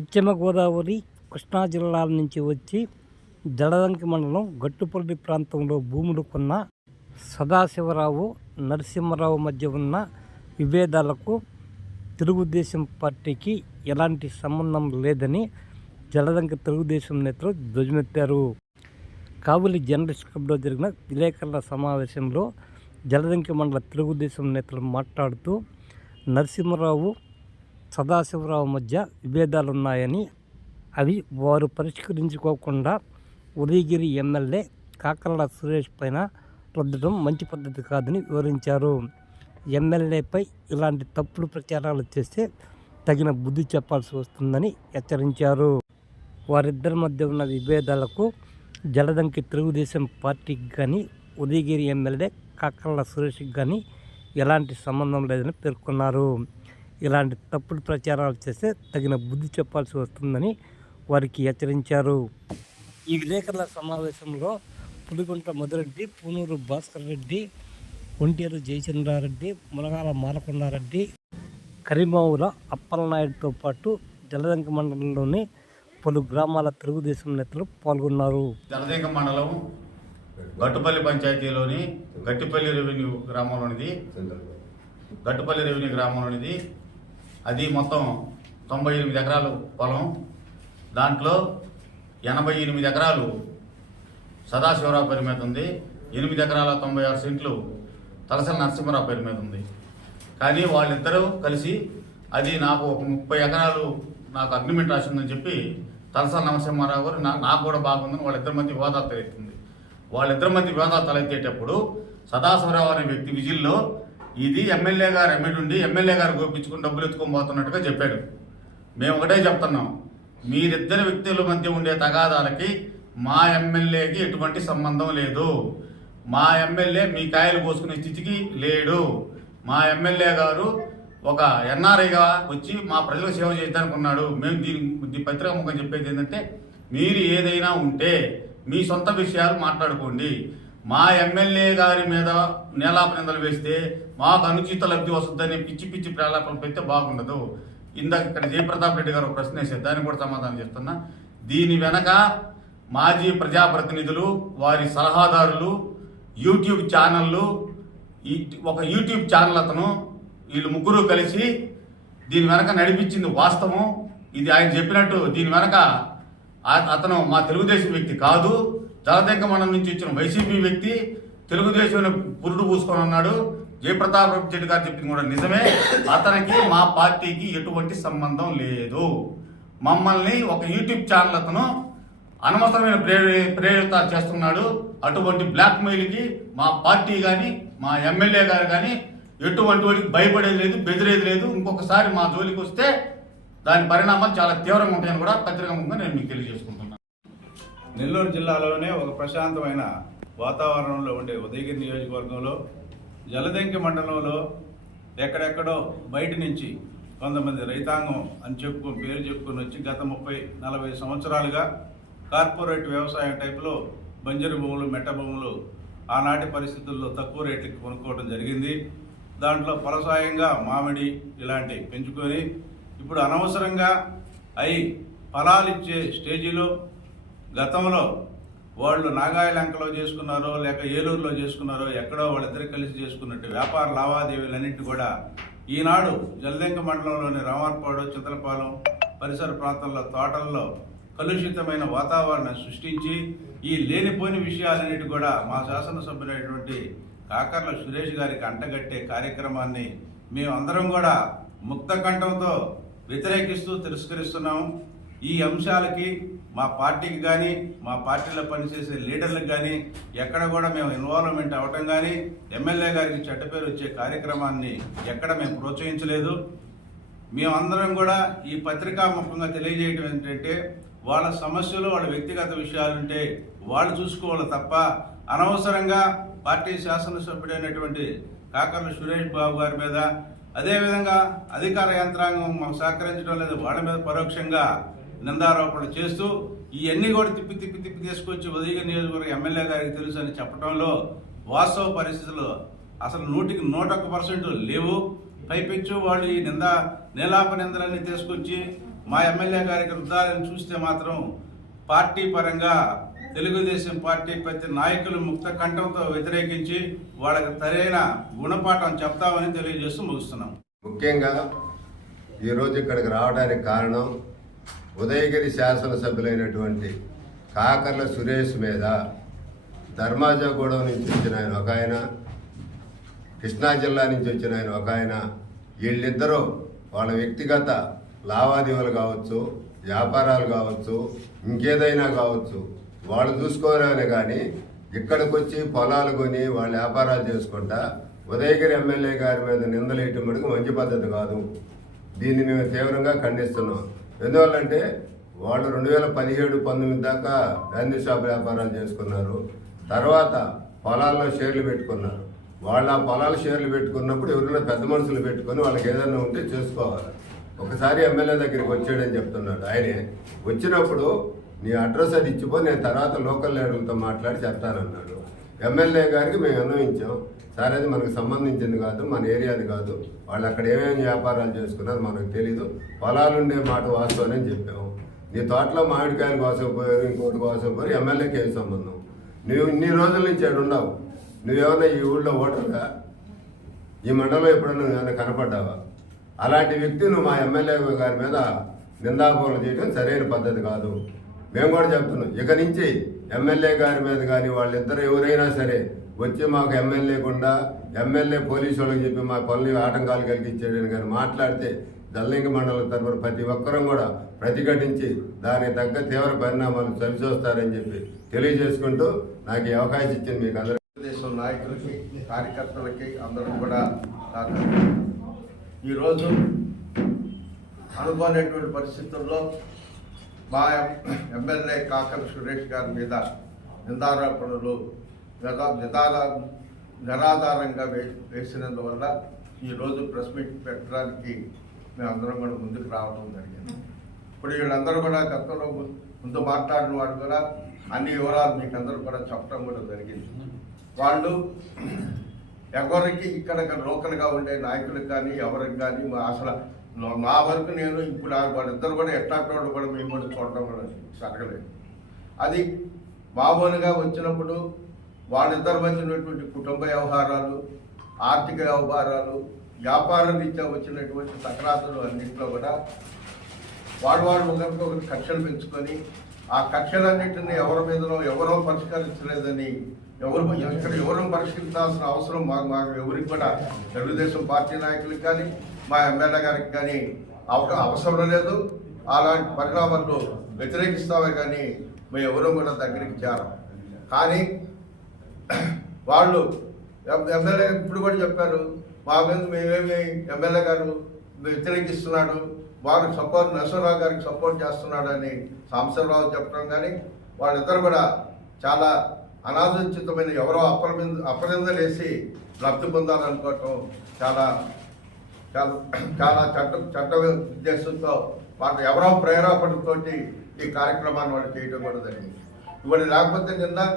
పశ్చిమ గోదావరి కృష్ణా జిల్లాల నుంచి వచ్చి జడదంకి మండలం గట్టుపల్లి ప్రాంతంలో భూములు కొన్న సదాశివరావు నరసింహరావు మధ్య ఉన్న విభేదాలకు తెలుగుదేశం పార్టీకి ఎలాంటి సంబంధం లేదని జలదంక తెలుగుదేశం నేతలు ధ్వజమెత్తారు. కావలి జర్నలిస్ట్ క్లబ్లో జరిగిన విలేకరుల సమావేశంలో జలదంకి మండల తెలుగుదేశం నేతలు మాట్లాడుతూ నరసింహరావు సదాశివరావు మధ్య విభేదాలు ఉన్నాయని అవి వారు పరిష్కరించుకోకుండా ఉదయగిరి ఎమ్మెల్యే కాకర్ల సురేష్ పైన రుద్దడం మంచి పద్ధతి కాదని వివరించారు. ఎమ్మెల్యేపై ఇలాంటి తప్పుడు ప్రచారాలు చేస్తే తగిన బుద్ధి చెప్పాల్సి వస్తుందని హెచ్చరించారు. వారిద్దరి మధ్య ఉన్న విభేదాలకు జలదంకి తెలుగుదేశం పార్టీకి కానీ ఉదయగిరి ఎమ్మెల్యే కాకర్ల సురేష్కి కానీ ఎలాంటి సంబంధం లేదని పేర్కొన్నారు. ఇలాంటి తప్పుడు ప్రచారాలు చేస్తే తగిన బుద్ధి చెప్పాల్సి వస్తుందని వారికి హెచ్చరించారు. ఈ విలేకరుల సమావేశంలో పులిగుంట మధురెడ్డి పూనూరు భాస్కర్ రెడ్డి ఒంటేరు జయచంద్రారెడ్డి మునగాల మాలకొండారెడ్డి కరీమావుల అప్పలనాయుడుతో పాటు జలదంక మండలంలోని పలు గ్రామాల తెలుగుదేశం నేతలు పాల్గొన్నారు. జలదేక మండలం గట్టుపల్లి పంచాయతీలోని గట్టిపల్లి రెవెన్యూ గ్రామంలోనిది. గట్టుపల్లి రెవెన్యూ గ్రామంలోనిది. అది మొత్తం తొంభై ఎనిమిది ఎకరాలు పొలం. దాంట్లో ఎనభై ఎనిమిది ఎకరాలు సదాశివరావు పేరు మీద ఉంది. ఎనిమిది ఎకరాల తొంభై ఆరు సెంట్లు తలసల నరసింహరావు పేరు మీద ఉంది. కానీ వాళ్ళిద్దరూ కలిసి అది నాకు ఒక ముప్పై ఎకరాలు నాకు అగ్రిమెంట్ రాసిందని చెప్పి తలసల నరసింహారావు గారు నా- నాకు కూడా బాగుందని వాళ్ళిద్దరి మధ్య వివాదాలు తలెత్తింది. వాళ్ళిద్దరి మధ్య వివాదాలు తలెత్తేటప్పుడు సదాశివరావు అనే వ్యక్తి విజిల్లో ఇది ఎమ్మెల్యే గారు ఎమ్మెల్యే ఉండి ఎమ్మెల్యే గారు గోపించుకుని డబ్బులు ఎత్తుకొని పోతున్నట్టుగా చెప్పాడు. మేము ఒకటే చెప్తున్నాం. మీరిద్దరు వ్యక్తుల మధ్య ఉండే తగాదాలకి మా ఎమ్మెల్యేకి ఎటువంటి సంబంధం లేదు. మా ఎమ్మెల్యే మీ కాయలు కోసుకునే స్థితికి లేడు. మా ఎమ్మెల్యే గారు ఒక ఎన్ఆర్ఐగా వచ్చి మా ప్రజలకు సేవ చేయడానికి ఉన్నాడు మేము దీని దీని పత్రిక ముఖం చెప్పేది ఏంటంటే మీరు ఏదైనా ఉంటే మీ సొంత విషయాలు మాట్లాడుకోండి. మా ఎమ్మెల్యే గారి మీద నేలాపనిందలు వేస్తే మాకు అనుచిత లబ్ధి వస్తుందని పిచ్చి పిచ్చి ప్రేలాపనలు పెడితే బాగుండదు. ఇందాక ఇక్కడ జయప్రతాప్ రెడ్డి గారు ఒక ప్రశ్న వేసారు దానికి కూడా సమాధానం చెప్తున్నా. దీని వెనక మాజీ ప్రజాప్రతినిధులు వారి సలహాదారులు యూట్యూబ్ ఛానళ్ళు ఒక యూట్యూబ్ ఛానల్ అతను వీళ్ళు ముగ్గురు కలిసి దీని వెనక నడిపించింది వాస్తవం. ఇది ఆయన చెప్పినట్టు దీని వెనక అతను మా తెలుగుదేశం వ్యక్తి కాదు. జలదంక మండలం నుంచి వచ్చిన వైసీపీ వ్యక్తి తెలుగుదేశం పురుడు పూసుకొని ఉన్నాడు. జయప్రతాప్ రెడ్డి గారు చెప్పింది కూడా నిజమే. అతనికి మా పార్టీకి ఎటువంటి సంబంధం లేదు. మమ్మల్ని ఒక యూట్యూబ్ ఛానల్ అతను అనవసరమైన ప్రేరే ప్రేరిత చేస్తున్నాడు. అటువంటి బ్లాక్ మెయిల్కి మా పార్టీ కానీ మా ఎమ్మెల్యే గారు కానీ ఎటువంటి వాడికి భయపడేది లేదు బెదిరేది లేదు. ఇంకొకసారి మా జోలికి వస్తే దాని పరిణామాలు చాలా తీవ్రంగా ఉంటాయని కూడా పత్రికాముఖంగా నేను మీకు తెలియజేసుకుంటాను నెల్లూరు జిల్లాలోనే ఒక ప్రశాంతమైన వాతావరణంలో ఉండే ఉదయగిరి నియోజకవర్గంలో జలదంకి మండలంలో ఎక్కడెక్కడో బయట నుంచి కొంతమంది రైతాంగం అని చెప్పుకొని పేరు చెప్పుకొని వచ్చి గత ముప్పై నలభై సంవత్సరాలుగా కార్పొరేట్ వ్యవసాయం టైపులో బంజరు భూములు మెట్ట భూములు ఆనాటి పరిస్థితుల్లో తక్కువ రేట్లకి కొనుక్కోవడం జరిగింది. దాంట్లో ఫలసాయంగా మామిడి ఇలాంటివి పెంచుకొని ఇప్పుడు అనవసరంగా అయి ఫలాలు ఇచ్చే స్టేజీలో గతంలో వాళ్ళు నాగాయలంకలో చేసుకున్నారో లేక ఏలూరులో చేసుకున్నారో ఎక్కడో వాళ్ళిద్దరు కలిసి చేసుకున్నట్టు వ్యాపార లావాదేవీలన్నింటి కూడా ఈనాడు జలదంక మండలంలోని రామార్పాడు చింతలపాలెం పరిసర ప్రాంతాల్లో తోటల్లో కలుషితమైన వాతావరణం సృష్టించి ఈ లేనిపోని విషయాలన్నిటి కూడా మా శాసనసభ్యులైనటువంటి కాకర్ల సురేష్ గారికి అంటగట్టే కార్యక్రమాన్ని మేమందరం కూడా ముక్త కంఠంతో వ్యతిరేకిస్తూ తిరస్కరిస్తున్నాము ఈ అంశాలకి మా పార్టీకి కానీ మా పార్టీలో పనిచేసే లీడర్లకు కానీ ఎక్కడ కూడా మేము ఇన్వాల్వ్మెంట్ అవ్వటం కానీ ఎమ్మెల్యే గారికి చెడ్డ పేరు వచ్చే కార్యక్రమాన్ని ఎక్కడ మేము ప్రోత్సహించలేదు. మేమందరం కూడా ఈ పత్రికా ముఖంగా తెలియజేయడం ఏంటంటే వాళ్ళ సమస్యలు వాళ్ళ వ్యక్తిగత విషయాలుంటే వాళ్ళు చూసుకోవాలి తప్ప అనవసరంగా పార్టీ శాసనసభ్యుడైనటువంటి కాకర్ల సురేష్ బాబు గారి మీద అదేవిధంగా అధికార యంత్రాంగం మాకు సహకరించడం లేదు వాళ్ళ మీద పరోక్షంగా నిందారోపణలు చేస్తూ ఇవన్నీ కూడా తిప్పి తిప్పి తిప్పి తీసుకొచ్చి ఉదయ నియోజకవర్గ ఎమ్మెల్యే గారికి తెలుసు అని చెప్పడంలో వాస్తవ పరిస్థితులు అసలు నూటికి నూట ఒక్క పర్సెంట్ లేవు. పైపెచ్చు వాళ్ళు ఈ నింద నీలాప నిందలన్నీ తీసుకొచ్చి మా ఎమ్మెల్యే గారికి వృద్ధాలను చూస్తే మాత్రం పార్టీ పరంగా తెలుగుదేశం పార్టీ ప్రతి నాయకులు ముక్త కంఠంతో వ్యతిరేకించి వాళ్ళకి సరైన గుణపాఠం చెప్తామని తెలియజేస్తూ ముగిస్తున్నాం. ముఖ్యంగా ఈరోజు ఇక్కడికి రావడానికి కారణం ఉదయగిరి శాసనసభ్యులైనటువంటి కాకర్ల సురేష్ మీద ధర్మాజగూడెం నుంచి వచ్చిన ఆయన ఒక ఆయన కృష్ణా జిల్లా నుంచి వచ్చిన ఆయన ఒక ఆయన. వీళ్ళిద్దరూ వాళ్ళ వ్యక్తిగత లావాదేవీలు కావచ్చు వ్యాపారాలు కావచ్చు ఇంకేదైనా కావచ్చు వాళ్ళు చూసుకోవాలని కానీ ఇక్కడికి వచ్చి పొలాలు కొని వాళ్ళు వ్యాపారాలు చేసుకుంటా ఉదయగిరి ఎమ్మెల్యే గారి మీద నిందలేయటం మటుకు మంచి పద్ధతి కాదు. దీన్ని మేము తీవ్రంగా ఖండిస్తున్నాం. ఎందువల్లంటే వాళ్ళు రెండు వేల పదిహేడు పంతొమ్మిది దాకా గాంధీ షాప్ వ్యాపారాలు చేసుకున్నారు. తర్వాత పొలాల్లో షేర్లు పెట్టుకున్నారు. వాళ్ళు ఆ పొలాల షేర్లు పెట్టుకున్నప్పుడు ఎవరైనా పెద్ద మనుషులు పెట్టుకొని వాళ్ళకి ఏదైనా ఉంటే చేసుకోవాలి. ఒకసారి ఎమ్మెల్యే దగ్గరికి వచ్చాడని చెప్తున్నాడు. ఆయనే వచ్చినప్పుడు నీ అడ్రస్ అది ఇచ్చిపో నేను తర్వాత లోకల్ లీడర్లతో మాట్లాడి చెప్తానన్నాడు. ఎమ్మెల్యే గారికి మేము అన్వయించాం సరే అది మనకు సంబంధించింది కాదు మన ఏరియాది కాదు. వాళ్ళు అక్కడ ఏమేమి వ్యాపారాలు చేసుకున్నారు మనకు తెలీదు. పొలాలుండే మాట వాస్తవం అని చెప్పాము. నీ తోటలో మామిడికాయలు కోసకపోయారు ఇంకోటి కోసకపోయారు ఎమ్మెల్యేకి ఏం సంబంధం? నువ్వు ఇన్ని రోజుల నుంచి అక్కడ ఉన్నావు. నువ్వేమన్నా ఈ ఊళ్ళో ఓటరుగా ఈ మండలంలో ఎప్పుడన్నా నువ్వు ఏమైనా కనపడ్డావా? అలాంటి వ్యక్తి నువ్వు మా ఎమ్మెల్యే గారి మీద నిందాపూర్లు చేయడం సరైన పద్ధతి కాదు. మేము కూడా చెప్తున్నాం. ఇక నుంచి ఎమ్మెల్యే గారి మీద కానీ వాళ్ళిద్దరు ఎవరైనా సరే వచ్చి మాకు ఎమ్మెల్యే గుండా ఎమ్మెల్యే పోలీసు వాళ్ళకి చెప్పి మా పనులు ఆటంకాలు కలిగించాడని కానీ మాట్లాడితే దల్లింగ మండలం తరఫున ప్రతి ఒక్కరం కూడా ప్రతిఘటించి దానికి తగ్గ తీవ్ర పరిణామాలు చవిచూస్తారని చెప్పి తెలియజేసుకుంటూ నాకు ఈ అవకాశం ఇచ్చింది మీకు అందరూ దేశం నాయకులకి కార్యకర్తలకి అందరూ కూడా ఈరోజు అనుకోనేటువంటి పరిస్థితుల్లో మా ఎమ్మెల్యే కాకర సురేష్ గారి మీద నిందారోపణలు నిదాల నిరాధారంగా వేసినందువల్ల ఈరోజు ప్రెస్ మీట్ పెట్టడానికి మేమందరం కూడా ముందుకు రావడం జరిగింది. ఇప్పుడు వీళ్ళందరూ కూడా గతంలో ముందు మాట్లాడిన వాడు కూడా అన్ని వివరాలు మీకు అందరూ కూడా చెప్పడం కూడా జరిగింది. వాళ్ళు ఎవరికి ఇక్కడ లోకల్గా ఉండే నాయకులకు కానీ ఎవరికి కానీ మా అసలు నా- వరకు నేను ఇప్పుడు ఆ వాళ్ళిద్దరు కూడా ఎట్టాక్టోళ్ళు కూడా మేము కూడా చూడడం కూడా జరగలేదు. అది మామూలుగా వచ్చినప్పుడు వాళ్ళిద్దరి మధ్య ఉన్నటువంటి కుటుంబ వ్యవహారాలు ఆర్థిక వ్యవహారాలు వ్యాపార రీత్యా వచ్చినటువంటి తకరాతులు అన్నింటిలో కూడా వాడు వాడు ఒకరికొకరు కక్షలు పెంచుకొని ఆ కక్షలన్నింటినీ ఎవరి మీదనో ఎవరో పరిష్కరించలేదని ఎవరు ఎక్కడ ఎవరు పరిష్కరించాల్సిన అవసరం మాకు మాకు ఎవరికి కూడా తెలుగుదేశం పార్టీ నాయకులకు కానీ మా ఎమ్మెల్యే గారికి కానీ అవక అవసరం లేదు. అలాంటి పరిణామాలను వ్యతిరేకిస్తామే కానీ మేము ఎవరూ కూడా దగ్గరికి చేరం. కానీ వాళ్ళు ఎమ్మెల్యే ఇప్పుడు కూడా చెప్పారు మా మీద మేమేమి ఎమ్మెల్యే గారు వ్యతిరేకిస్తున్నాడు వారు సపోర్ట్ నరసింహరావు గారికి సపోర్ట్ చేస్తున్నాడని సాంబశివరావు చెప్పడం కానీ వాళ్ళిద్దరు కూడా చాలా అనాలోచితమైన ఎవరో అప్రమింద అపనిందలేసి లబ్ధి పొందాలనుకోవటం చాలా చాలా చాలా చట్ట చట్ట ఉద్దేశంతో వాళ్ళు ఎవరో ప్రేరేపణతో ఈ కార్యక్రమాన్ని వాళ్ళు చేయడం కూడా జరిగింది. ఇవాళ లేకపోతే నిన్న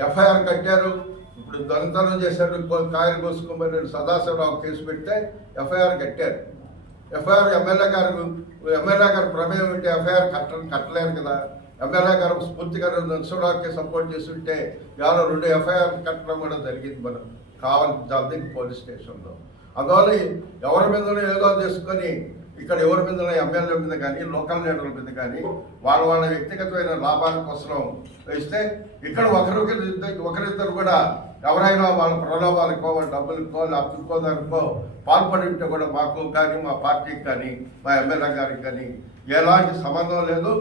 ఎఫ్ఐఆర్ కట్టారు ఇప్పుడు దొంగతనం చేశారు కో- కాయలు కోసుకోమని సదాశివరావు కేసు పెడితే ఎఫ్ఐఆర్ కట్టారు. ఎఫ్ఐఆర్ ఎమ్మెల్యే గారు ఎమ్మెల్యే గారు ప్రమేయం ఉంటే ఎఫ్ఐఆర్ కట్ట కట్టలేరు కదా. ఎమ్మెల్యే గారు స్ఫూర్తిగా నరసింహరావుకి సపోర్ట్ చేస్తుంటే ఇవాళ రెండు ఎఫ్ఐఆర్ కట్టడం కూడా జరిగింది మనం. కావాలి జల్దీ పోలీస్ స్టేషన్లో. అందువల్ల ఎవరి మీదనో ఏదో చేసుకొని ఇక్కడ ఎవరి మీద ఎమ్మెల్యే మీద కానీ లోకల్ లీడర్ల మీద కానీ వాళ్ళ వాళ్ళ వ్యక్తిగతమైన లాభాల కోసం వేస్తే ఇక్కడ ఒకరికి ఒకరిద్దరు కూడా ఎవరైనా వాళ్ళ ప్రలోభాలకో వాళ్ళ డబ్బులకో లేకపోతే దానికో పాల్పడి ఉంటే కూడా మాకు కానీ మా పార్టీకి కానీ మా ఎమ్మెల్యే గారికి కానీ ఎలాంటి సంబంధం లేదు.